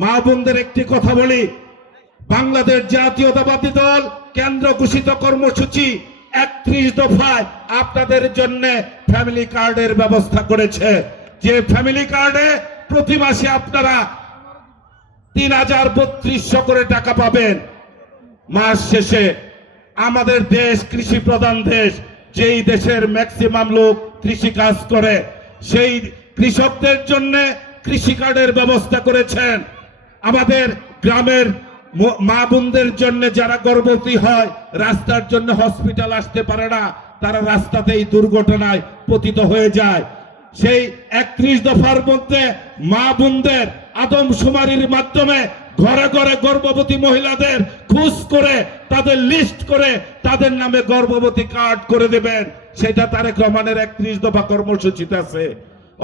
মা বোনদের একটি কথা বলি, বাংলাদেশ জাতীয়তাবাদী দল কেন্দ্র ঘোষিত কর্মসূচি 31 দফায় আপনাদের জন্য ফ্যামিলি কার্ডের ব্যবস্থা করেছে। যে ফ্যামিলি কার্ডে প্রতি মাসে আপনারা ৩৩২০ করে টাকা পাবেন। মাস শেষে আমাদের দেশ কৃষি প্রধান দেশ, যেই দেশের ম্যাক্সিমাম লোক কৃষি কাজ করে, সেই কৃষকদের জন্য কৃষি কার্ডের ব্যবস্থা করেছেন। আমাদের গ্রামের মা বোনদের জন্য যারা গর্ভবতী হয়, রাস্তার জন্য হসপিটাল আসতে পারে না, তারা রাস্তাতেই দুর্ঘটনায় পতিত হয়ে যায়। সেই 31 দফার মধ্যে মা বোনদের আদমশুমারির মাধ্যমে ঘরে ঘরে গর্ভবতী মহিলাদের খোঁজ করে তাদের লিস্ট করে তাদের নামে গর্ভবতী কার্ড করে দেবেন। সেটা তারেক রহমানের 31 দফা কর্মসূচিতে আছে।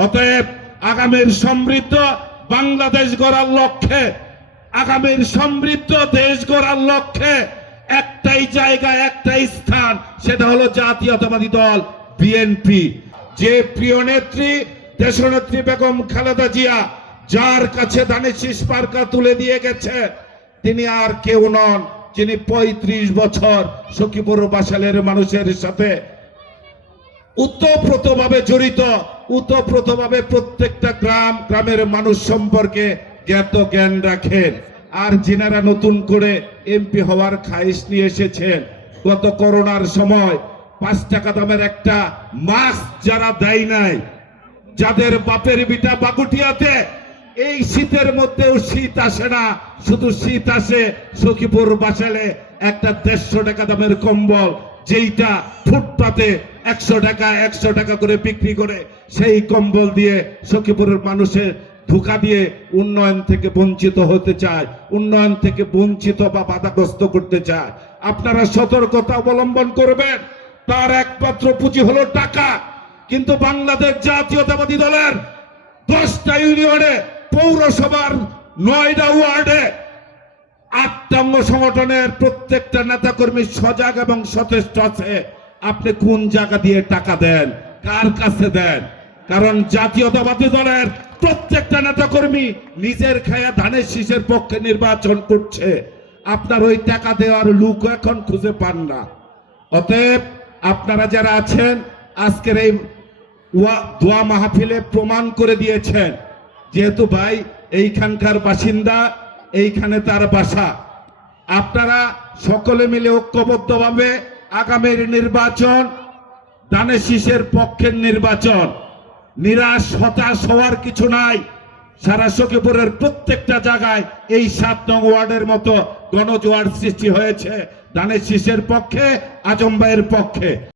অতএব আগামীর সমৃদ্ধ বাংলাদেশ গড়ার লক্ষ্যে, আগামীর সমৃদ্ধ দেশ গড়ার লক্ষ্যে একটাই জায়গা, একটাই স্থান, সেটা হলো জাতীয়তাবাদী দল বিএনপি। যে প্রিয় নেত্রী দেশনেত্রী বেগম খালেদা জিয়া, যার কাছে ধানের শীষ মার্কা তুলে দিয়ে গেছে, তিনি আর কেউ নন, যিনি 35 বছর সখীপুর বাসালের মানুষের সাথে ওতপ্রোতভাবে জড়িত, ওতপ্রোতভাবে প্রত্যেকটা গ্রামের মানুষ সম্পর্কে জ্ঞান রাখেন। আর যিনারা নতুন করে এমপি হওয়ার খাইশ নিয়ে এসেছেন, গত করোনার সময় 5 টাকা দামের একটা মাস্ক যারা দেয় নাই, যাদের বাপের বিটা বাগুটিয়াতে এই শীতের মধ্যেও শীত আসে না, শুধু শীত আসে সখীপুর বাসালে একটা 150 টাকা দামের কম্বল, যেইটা ফুটপাতে 100 টাকা করে বিক্রি করে, সেই কম্বল দিয়ে সখীপুরের মানুষের ধোঁকা দিয়ে উন্নয়ন থেকে বঞ্চিত হতে চায়, উন্নয়ন থেকে বঞ্চিত বা বাধাগ্রস্ত করতে চায়। আপনারা সতর্কতা অবলম্বন করবেন। তার একমাত্র পুঁজি হলো টাকা। কিন্তু বাংলাদেশ জাতীয়তাবাদী দলের 10টা ইউনিয়নে, পৌরসভার 9টা ওয়ার্ডে 8টা অঙ্গ সংগঠনের প্রত্যেকটা নেতাকর্মী সজাগ এবং সচেষ্ট আছে। আপনি কোন জায়গা দিয়ে টাকা দেন, কার কাছে দেন? কারণ জাতীয়তাবাদী দলের প্রত্যেকটা নেতাকর্মী নিজের খায়া ধানের শীষের পক্ষে নির্বাচন করছে। আপনার ওই টাকা দেওয়ার লোক এখন খুঁজে পান না। অতএব আপনারা যারা আছেন, আজকের এই দোয়া মাহফিলে প্রমাণ করে দিয়েছেন, যেহেতু ভাই এইখানকার বাসিন্দা, এইখানে তার বাসা, আপনারা সকলে মিলে ঐক্যবদ্ধভাবে আগামীর নির্বাচন ধানের শীষের পক্ষের নির্বাচন। নিরাশ হতাশ হওয়ার কিছু নাই। সারা সখীপুরের প্রত্যেকটা জায়গায় এই 7 নং ওয়ার্ডের মতো গণজোয়ার সৃষ্টি হয়েছে ধানের শীষের পক্ষে, আজম ভাইয়ের পক্ষে।